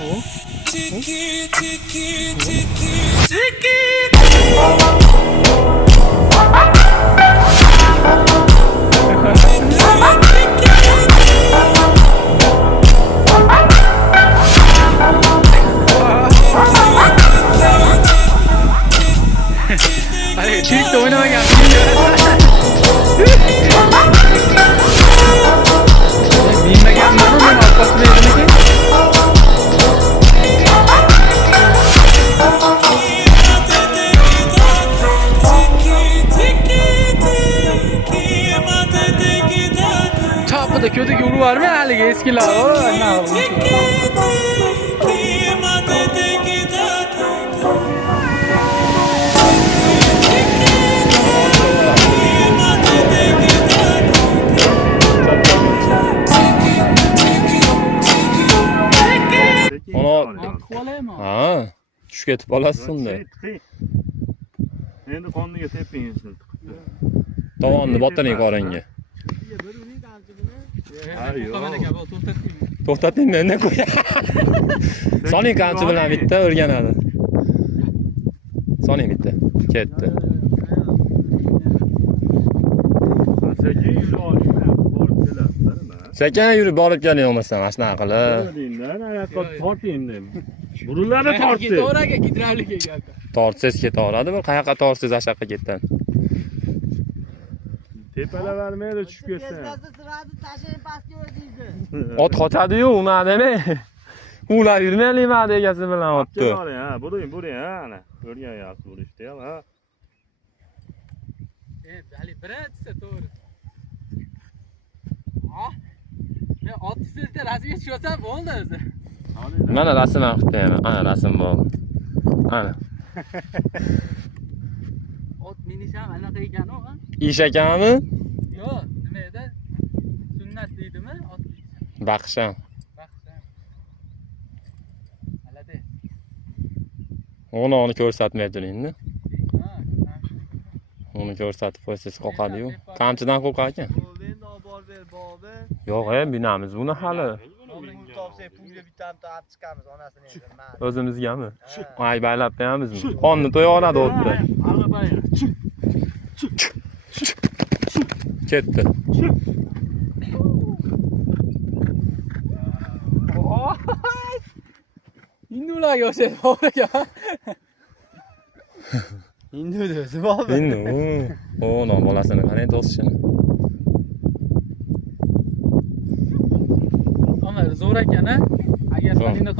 Hadi çift de oynamayan. Bilmegen var mı ben arkasına yedim ki? Çapıda kötü yolu var mı haligi eskiler? Ne yapalım? Ha, tushib ketib olasizda. Endi qonniga tepingizdan tiqibdi. Tovonni botaniga qoranga. To'xtating, ne qo'ya. Soning qancha bilan bitta o'rganadi. Soning bitta. Ketdi. Sekin yurib borib keling olmasam, mana shunaqa qilib. Torting. Burunlarni tortdi. To'raga gidravlikaga. Tortsangiz ketaveradi, bir qayoqqa tortsangiz ashaqqa ketadi. Tepalavermaydi tushib ketsa. Tashlayib pastga o'zingizni. Ot qochadi-yu, nima demay. Ular yurmaylik egasi bilan otdi. Ha, buring, ha, ana. O'rganyapsiz bo'lishdi ham, ha. Hali birinchisi to'g'ri. Men 60 yilda rasmga tushsam bo'ldi o'zi. Mana rasm ham qilib beraman. Ana rasm bor. Ana. Ot minish ham anaqa ekan-ku. Ish ekanmi? Yo'q, nima edi? Sunnat deydimi? Ot Baqisham. baqisham. Alade. Onu ko'rsatmay turingni. Uni ko'rsatib qo'ysangiz qoqadi-yu. Qamchidan qo'rqar ekan. Endi olib ber bog'ni. Yo'q, binamiz buni hali. Pul topsak pulga bitam olib chiqamiz onasini endi. O'zimizgami? Ay baylab qo'yamizmi? Qonni to'yoladi o'tdi. Ketdi. Endi ularga o'xshaydi, bor ekan. Endi o'zi bormi? Endi no bolasini qarang to'sishini. Onlar zo'r ekan-a. Agar qo'lingda